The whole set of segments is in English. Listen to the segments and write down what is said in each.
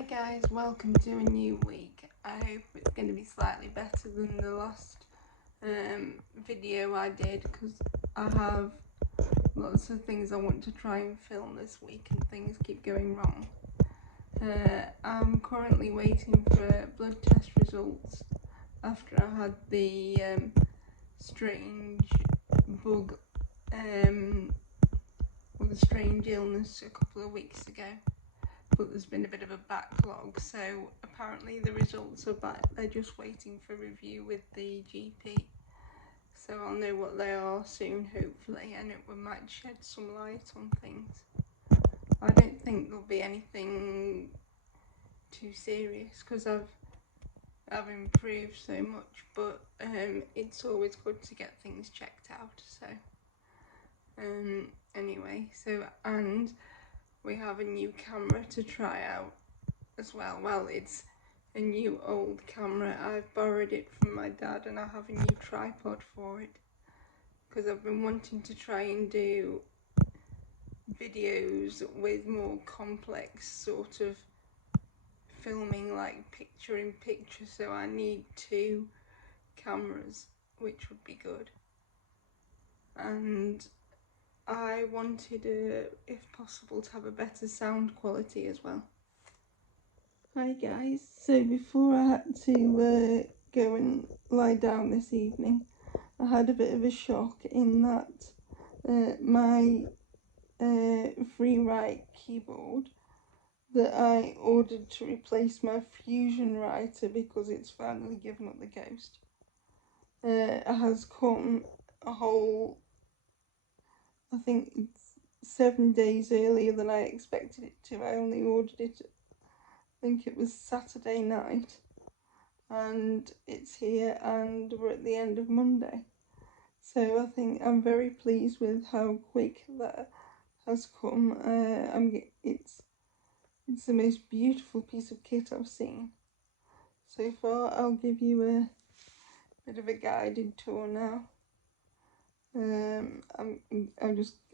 Hi guys, welcome to a new week. I hope it's going to be slightly better than the last video I did, because I have lots of things I want to try and film this week and things keep going wrong. I'm currently waiting for blood test results after I had the strange bug or the strange illness a couple of weeks ago. But there's been a bit of a backlog, so apparently the results are back. They're just waiting for review with the GP, so I'll know what they are soon, hopefully, and it might shed some light on things. I don't think there'll be anything too serious because I've improved so much, but it's always good to get things checked out. So anyway, and we have a new camera to try out as well. Well, it's a new old camera. I've borrowed it from my dad and I have a new tripod for it because I've been wanting to try and do videos with more complex sort of filming, like picture in picture, so I need two cameras, which would be good. And I wanted, if possible, to have a better sound quality as well. Hi guys, so before I had to go and lie down this evening, I had a bit of a shock in that my Freewrite keyboard that I ordered to replace my Fusion writer because it's finally given up the ghost has come a whole, I think it's 7 days earlier than I expected it to. I only ordered it, I think it was Saturday night, and it's here and we're at the end of Monday. So I think I'm very pleased with how quick that has come. It's the most beautiful piece of kit I've seen so far. I'll give you a bit of a guided tour now.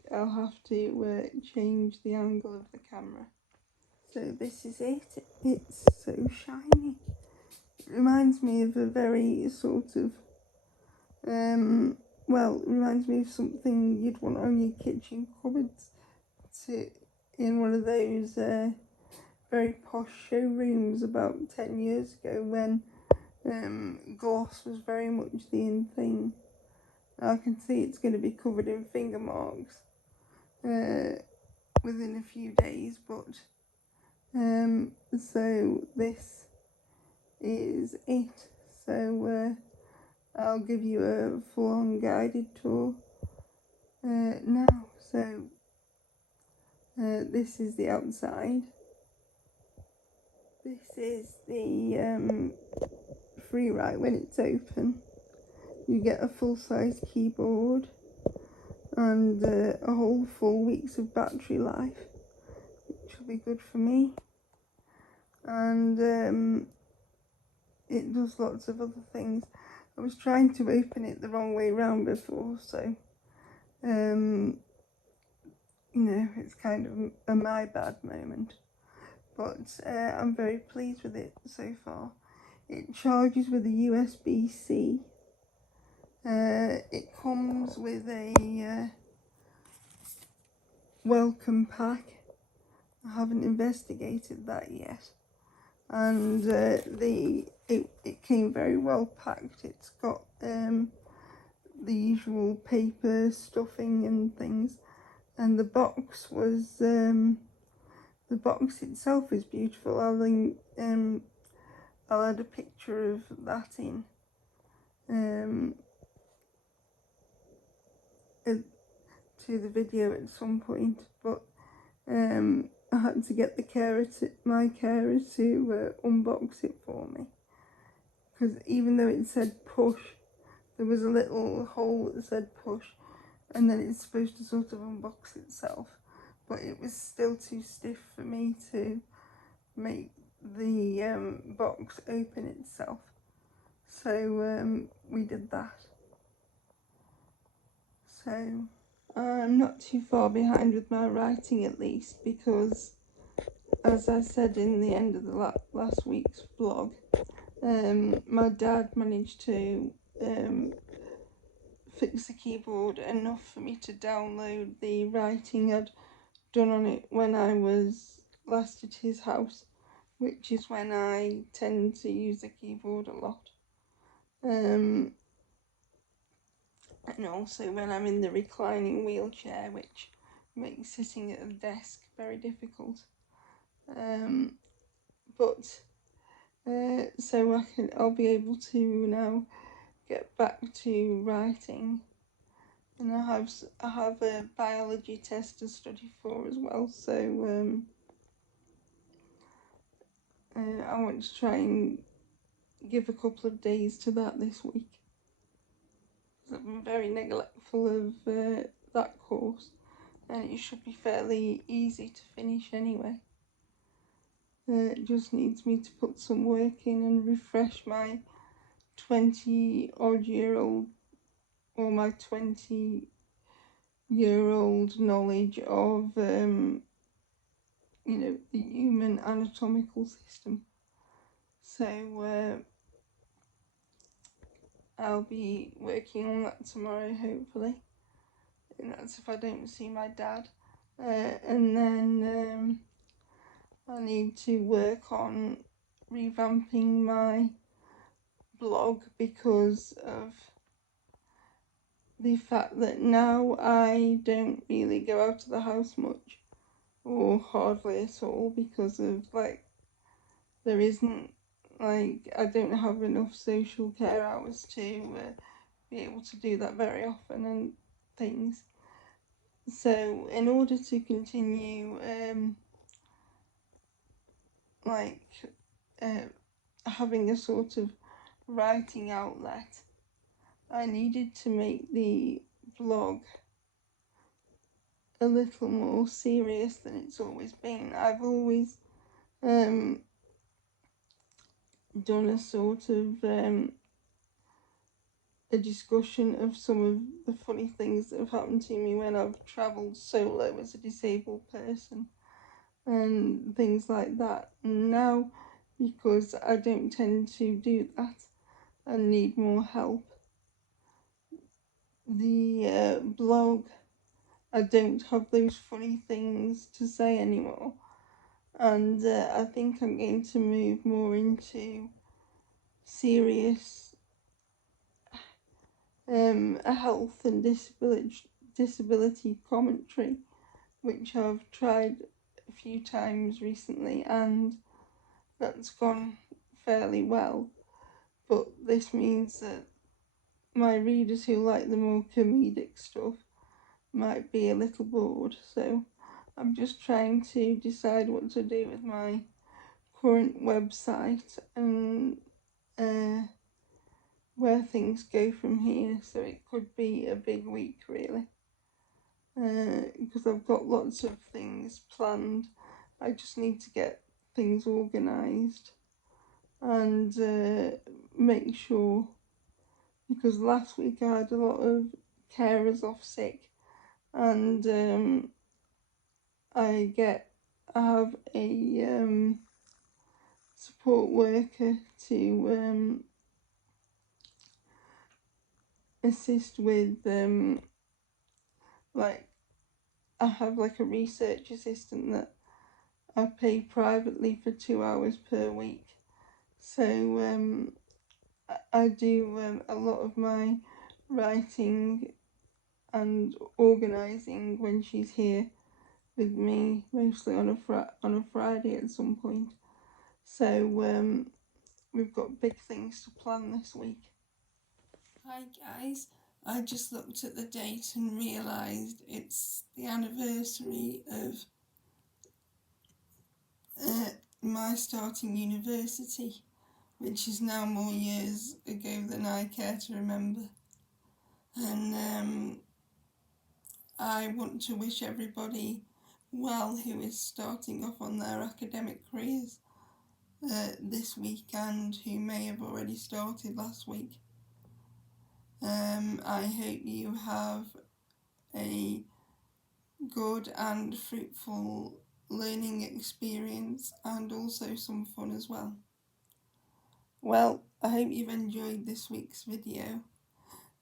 I'll have to change the angle of the camera. So this is it. It's so shiny. It reminds me of a very sort of well, it reminds me of something you'd want on your kitchen cupboards in one of those very posh showrooms about 10 years ago when gloss was very much the in thing. I can see it's going to be covered in finger marks within a few days, but so this is it. So I'll give you a full-on guided tour now. So this is the outside. This is the Freewrite when it's open. You get a full-size keyboard and a whole 4 weeks of battery life, which will be good for me. And it does lots of other things. I was trying to open it the wrong way around before, so you know, it's kind of a my bad moment, but I'm very pleased with it so far. It charges with a USB-C. It comes with a welcome pack. I haven't investigated that yet, and it came very well packed. It's got the usual paper stuffing and things, and the box itself is beautiful. I'll add a picture of that in to the video at some point, but I had to get my carer to unbox it for me, because even though it said push, there was a little hole that said push, and then it's supposed to sort of unbox itself, but it was still too stiff for me to make the box open itself, so we did that. So I'm not too far behind with my writing, at least, because as I said in the end of the last week's vlog, my dad managed to fix the keyboard enough for me to download the writing I'd done on it when I was last at his house, which is when I tend to use the keyboard a lot. And also when I'm in the reclining wheelchair, which makes sitting at a desk very difficult. So I'll be able to now get back to writing, and I have a biology test to study for as well. So I want to try and give a couple of days to that this week. I've been very neglectful of that course, and it should be fairly easy to finish anyway. It just needs me to put some work in and refresh my 20-odd-year-old or my 20-year-old knowledge of, the human anatomical system. So I'll be working on that tomorrow, hopefully. And that's if I don't see my dad. And then I need to work on revamping my blog because of the fact that now I don't really go out of the house much, or hardly at all, because of I don't have enough social care hours to be able to do that very often and things. So in order to continue having a sort of writing outlet, I needed to make the blog a little more serious than it's always been. I've always done a sort of a discussion of some of the funny things that have happened to me when I've travelled solo as a disabled person and things like that. And now, because I don't tend to do that and need more help, the blog, I don't have those funny things to say anymore. And I think I'm going to move more into serious a health and disability commentary, which I've tried a few times recently, and that's gone fairly well. But this means that my readers who like the more comedic stuff might be a little bored, so I'm just trying to decide what to do with my current website and where things go from here. So it could be a big week, really, because I've got lots of things planned. I just need to get things organised and make sure, because last week I had a lot of carers off sick, and I have a support worker to assist with I have a research assistant that I pay privately for 2 hours per week. So I do a lot of my writing and organising when she's here with me, mostly on a Friday at some point. So we've got big things to plan this week. Hi guys, I just looked at the date and realised it's the anniversary of my starting university, which is now more years ago than I care to remember. And I want to wish everybody well who is starting off on their academic careers this week and who may have already started last week. I hope you have a good and fruitful learning experience and also some fun as well. Well, I hope you've enjoyed this week's video,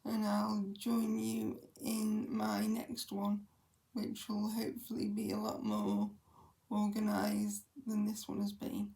and I'll join you in my next one, which will hopefully be a lot more organised than this one has been.